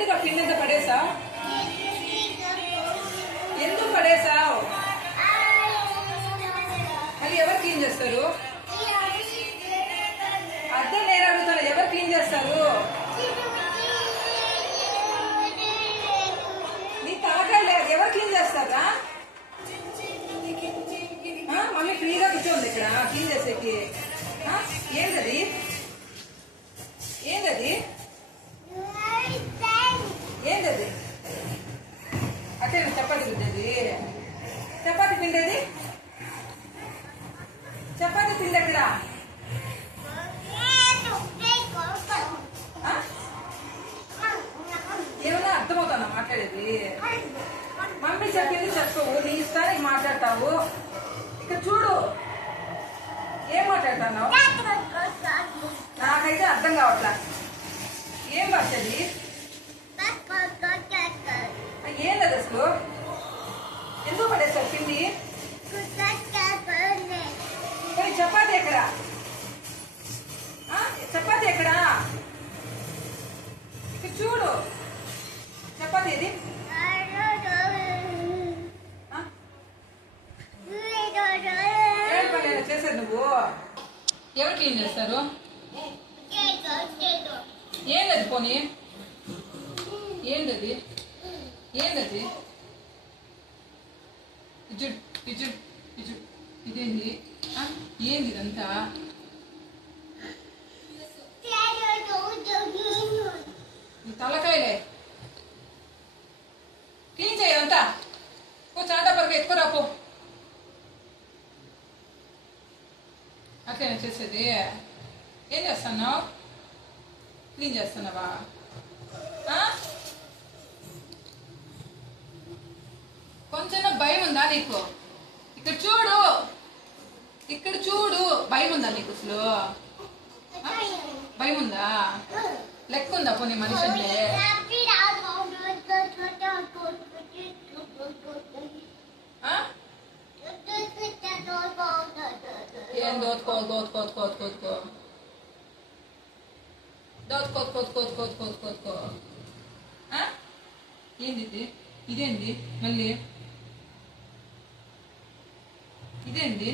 ఎందుకు ఆ పిండి ఎంత పడేసావు? ఎందుకు పడేసావు? మళ్ళీ ఎవరు క్లీన్ చేస్తారు? అర్థం నేను అడుగుతాను, ఎవరు క్లీన్ చేస్తారు? నీ తలకాయ లేదు, ఎవరు క్లీన్ చేస్తారా? మమ్మీ ఫ్రీగా కూర్చోండి ఇక్కడ క్లీన్ చేసేకి. ఏంటది? ఏంటది? ఏంటది? అంటే చపాతి పిండేది, చపాతి పిండేది, చపాతి పిండి ఎక్కడ? ఏమన్నా అర్థమవుతానా మాట్లాడేది? మమ్మీ చెప్పింది చెప్పవు, నీ ఇష్టానికి మాట్లాడతావు. ఇక్కడ చూడు, ఏం మాట్లాడుతున్నావు? నాకైతే అర్థం కావట్లా. ఏం భాషది? ఏం లేదు అసలు. ఎందుకు పడేస్తావు పిండి? చపాతి ఎక్కడా? చపాతి ఎక్కడా? ఇక్కడ చూడు, చపాతి ఏది? ఏడు పని చేసేది నువ్వు? ఎవరు క్లీన్ చేస్తారు? ఏంటది? పోనీ ఏంటది? ఏంటది? ఇజుడ్ ఇజుడ్ ఇజుడ్ ఇదేంది? ఏంది ఇదంతా? తలకాయలే క్లీన్ చేయాలంతా. ఓ చాటా పరకు ఎత్తుకురాపో. అట్లనే చేసేది? ఏం చేస్తున్నావు? క్లీన్ చేస్తున్నావా? కొంచెం భయం ఉందా నీకు? ఇక్కడ చూడు, ఇక్కడ చూడు, భయం ఉందా నీకు అసలు? భయం ఉందా? లెక్క ఉందా పోనీ మనిషి అంటే? ఏం దోతుకో దోతుకో దోతుకో దోతుకో దోతుకో దోతుకో దోతుకో. ఏంది ఇది? ఇదేంది మళ్ళీ? ఇదేంది?